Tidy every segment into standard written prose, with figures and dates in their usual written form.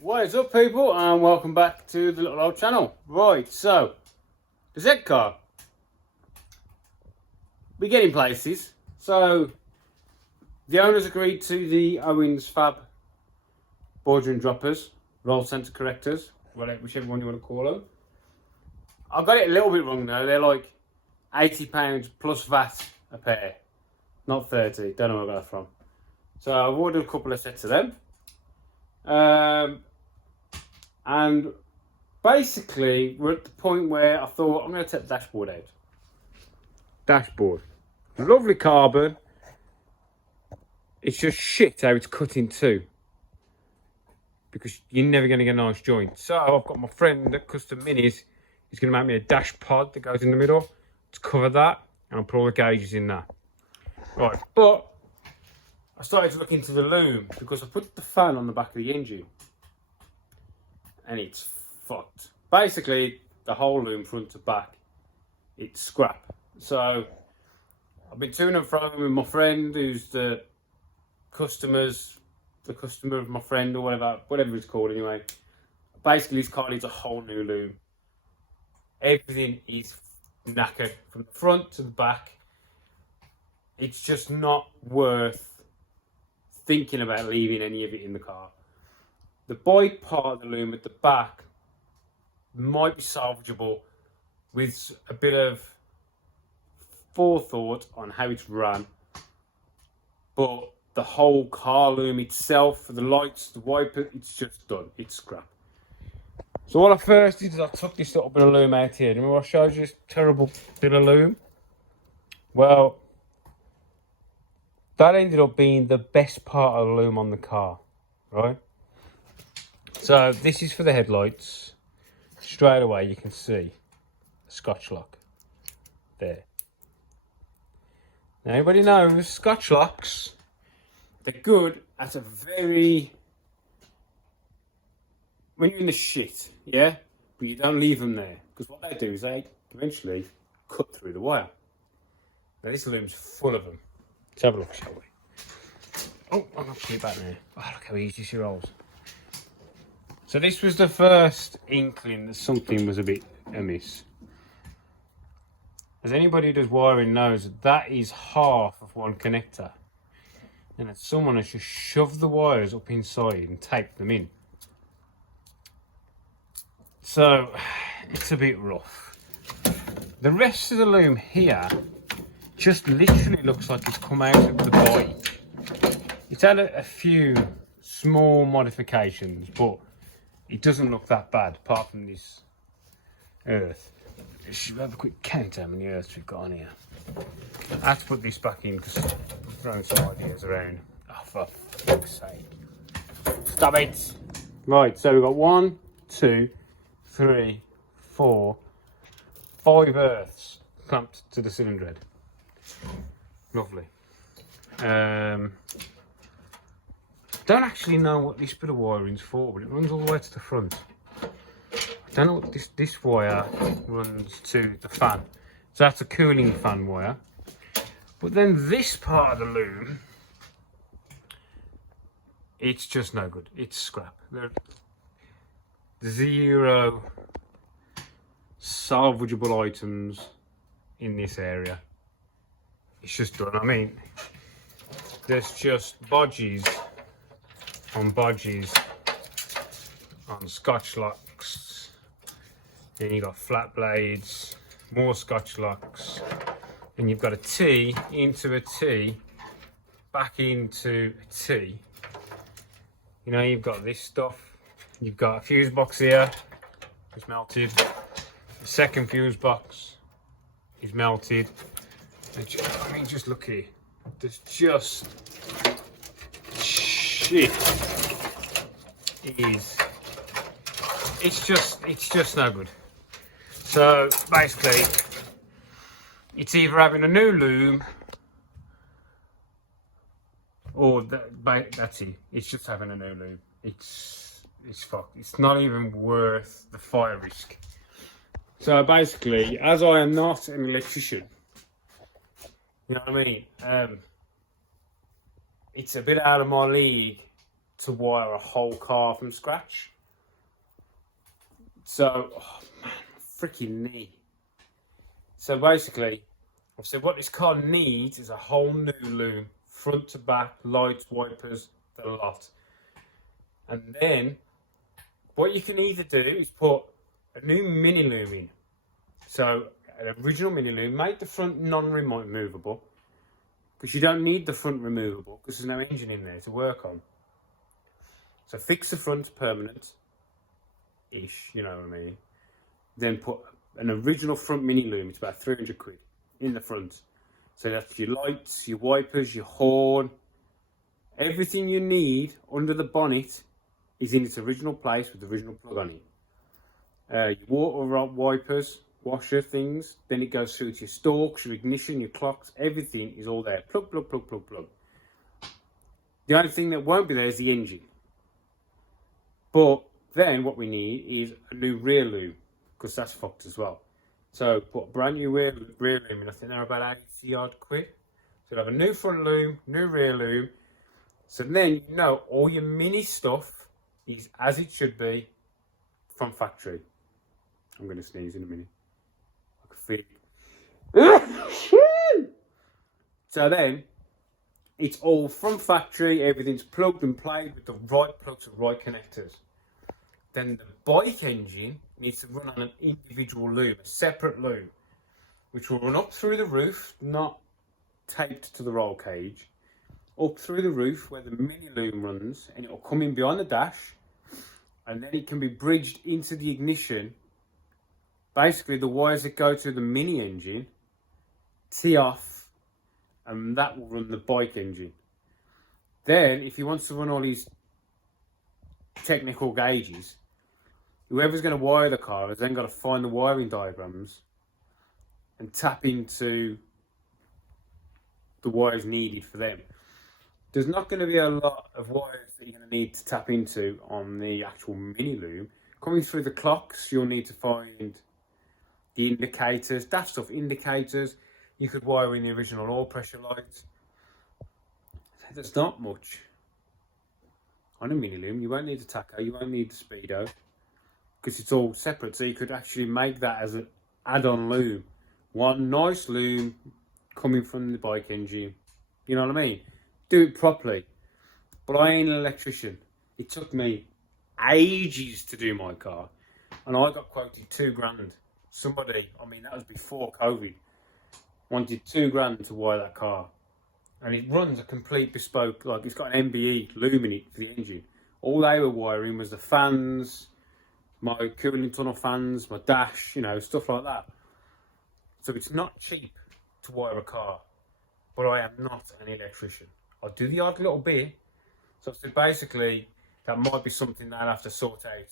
What is up, people, and welcome back to the little old channel. Right, so the zcar, we're getting places. So the owners agreed to the Owens Fab border and droppers, roll center correctors, whichever one you want to call them. I got it a little bit wrong though. They're like £80 plus VAT a pair, not 30. Don't know where I got that from. So I've ordered a couple of sets of them. And basically, we're at the point where I thought I'm going to take the dashboard out. Dashboard, lovely carbon. It's just shit how it's cut in two, because you're never going to get a nice joint. So I've got my friend at Custom Minis. He's going to make me a dash pod that goes in the middle to cover that, and I'll put all the gauges in that. Right, but I started to look into the loom because I put the fan on the back of the engine. And it's fucked. Basically, the whole loom, front to back, it's scrap. So I've been to and fro with my friend, who's the customer of my friend, or whatever it's called anyway. Basically, his car needs a whole new loom. Everything is knackered from the front to the back. It's just not worth thinking about leaving any of it in the car. The bike part of the loom at the back might be salvageable with a bit of forethought on how it's run. But the whole car loom itself, the lights, the wiper, it's just done. It's scrap. So what I first did is I took this little bit of loom out here. Remember I showed you this terrible bit of loom? Well, that ended up being the best part of the loom on the car, right? So this is for the headlights. Straight away you can see the Scotch lock there. Now everybody knows Scotch locks, they're good at a very, when you're in the shit, yeah? But you don't leave them there, because what they do is they eventually cut through the wire. Now this loom's full of them. Let's have a look, shall we? Oh, I'm going to put it back there. Oh, look how easy she rolls. So this was the first inkling that something was a bit amiss. As anybody who does wiring knows, that is half of one connector. And that someone has just shoved the wires up inside and taped them in. So, it's a bit rough. The rest of the loom here just literally looks like it's come out of the bike. It's had a few small modifications, but it doesn't look that bad, apart from this earth. Should we have a quick count how many earths we've got on here? I have to put this back in because I'm throwing some ideas around. Oh, for fuck's sake. Stop it! Right, so we've got 1, 2, 3, 4, 5 earths clamped to the cylinder head. Lovely. Don't actually know what this bit of wiring's for, but it runs all the way to the front. I don't know what this wire runs to the fan. So that's a cooling fan wire. But then this part of the loom, it's just no good. It's scrap. There's zero salvageable items in this area. It's just done. I mean, there's just bodges on Scotch locks. Then you've got flat blades, more Scotch locks. Then you've got a T into a T, back into a T. You know, you've got this stuff. You've got a fuse box here, it's melted. The second fuse box is melted. I mean, just look here. There's just shit. It's just no good. So basically, it's either having a new loom, or that's it. It's just having a new loom. It's fucked. It's not even worth the fire risk. So basically, as I am not an electrician, you know what I mean? It's a bit out of my league to wire a whole car from scratch. So, oh man, freaking knee. So basically, I've said what this car needs is a whole new loom, front to back, lights, wipers, the lot. And then what you can either do is put a new mini loom in. So an original mini loom, make the front non-remote movable, because you don't need the front removable because there's no engine in there to work on. So fix the front permanent-ish, you know what I mean. Then put an original front mini loom, it's about 300 quid in the front. So that's your lights, your wipers, your horn, everything you need under the bonnet is in its original place with the original plug on it. Your water wipers, washer things, then it goes through to your stalks, your ignition, your clocks, everything is all there. Plug, plug, plug, plug, plug. The only thing that won't be there is the engine. But then what we need is a new rear loom, because that's fucked as well. So put a brand new rear loom in, I think they're about 80 odd quid. So you'll have a new front loom, new rear loom. So then you know all your mini stuff is as it should be from factory. I'm going to sneeze in a minute. I can feel it. So then it's all from factory, everything's plugged and played with the right plugs and right connectors. Then the bike engine needs to run on an individual loom, a separate loom, which will run up through the roof, not taped to the roll cage, up through the roof where the mini loom runs, and it will come in behind the dash, and then it can be bridged into the ignition. Basically, the wires that go to the mini engine tee off, and that will run the bike engine. Then, if he wants to run all these technical gauges, whoever's going to wire the car has then got to find the wiring diagrams and tap into the wires needed for them. There's not going to be a lot of wires that you're going to need to tap into on the actual mini loom. Coming through the clocks, you'll need to find the indicators, that stuff, indicators. You could wire in the original oil pressure lights. There's not much on a mini loom. You won't need the tacho, you won't need the speedo, because it's all separate. So you could actually make that as an add-on loom. One nice loom coming from the bike engine. You know what I mean? Do it properly. But I ain't an electrician. It took me ages to do my car, and I got quoted $2,000. Somebody, I mean that was before COVID, wanted $2,000 to wire that car. And it runs a complete bespoke, like it's got an MBE loom in it for the engine. All they were wiring was the fans, my cooling tunnel fans, my dash, you know, stuff like that. So it's not cheap to wire a car, but I am not an electrician. I'll do the odd little bit. So basically, that might be something that I'll have to sort out.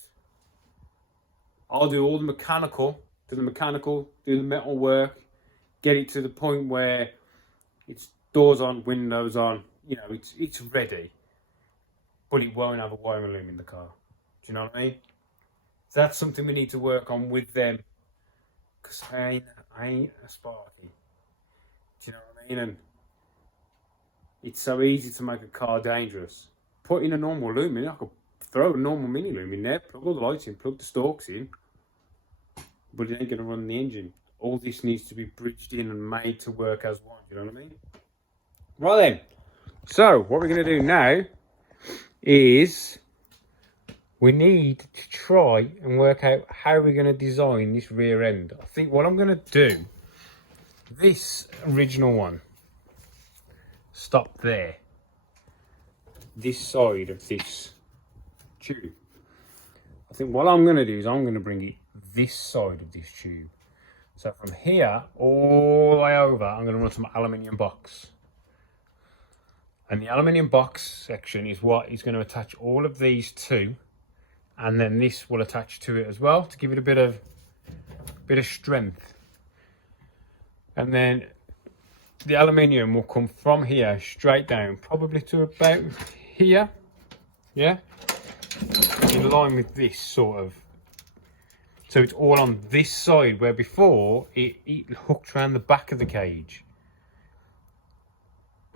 I'll do all the mechanical, do the metal work, get it to the point where it's doors on, windows on, you know, it's ready, but it won't have a wiring loom in the car. Do you know what I mean? So that's something we need to work on with them, because I ain't a Sparky. Do you know what I mean? And it's so easy to make a car dangerous. Put in a normal loom in, I could throw a normal mini loom in there, plug all the lights in, plug the stalks in, but it ain't going to run the engine. All this needs to be bridged in and made to work as one, you know what I mean? Right then, so what we're going to do now is we need to try and work out how we're going to design this rear end. I think what I'm going to do, this original one, stop there, this side of this tube. I think what I'm going to do is I'm going to bring it this side of this tube. So from here all the way over, I'm going to run some aluminium box. And the aluminium box section is what is going to attach all of these to, and then this will attach to it as well to give it a bit of strength. And then the aluminium will come from here straight down, probably to about here, yeah, in line with this sort of. So it's all on this side, where before it hooked around the back of the cage.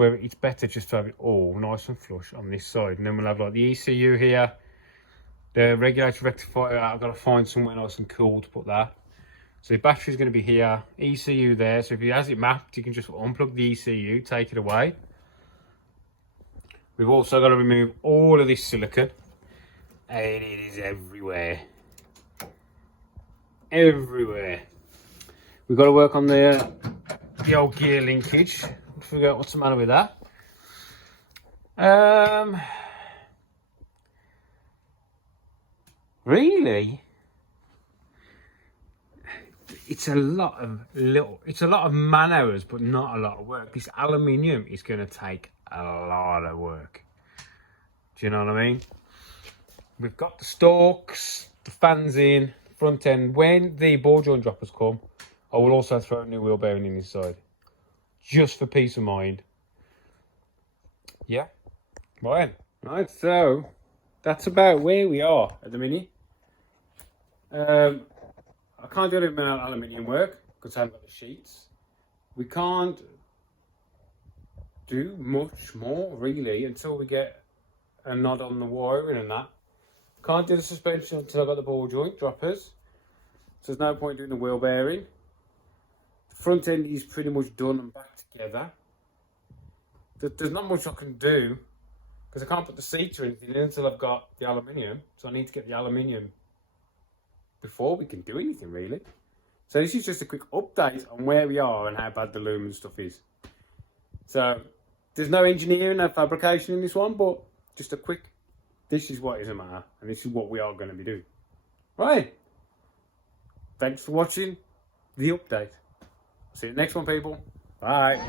where it's better just to have it all nice and flush on this side. And then we'll have like the ECU here, the regulator rectifier. I've got to find somewhere nice and cool to put that. So the battery's going to be here, ECU there. So if he has it mapped, you can just unplug the ECU, take it away. We've also got to remove all of this silicone. And it is everywhere. Everywhere. We've got to work on the old gear linkage. Figure out what's the matter with that. Really, it's a lot of man hours, but not a lot of work. This aluminium is going to take a lot of work. Do you know what I mean? We've got the stalks, the fans in, front end. When the ball joint droppers come, I will also throw a new wheel bearing in inside, just for peace of mind. Yeah, right. So that's about where we are at the minute. I can't do any aluminium work because I haven't got the sheets. We can't do much more really until we get a nod on the wiring and that. Can't do the suspension until I've got the ball joint droppers. So there's no point doing the wheel bearing. The front end is pretty much done and back together. There's not much I can do because I can't put the seats or anything in until I've got the aluminium. So I need to get the aluminium before we can do anything really. So this is just a quick update on where we are and how bad the loom and stuff is. So there's no engineering, no fabrication in this one, but just a quick, this is what is a matter and this is what we are going to be doing. Right. Thanks for watching the update. See you next one, people. Bye.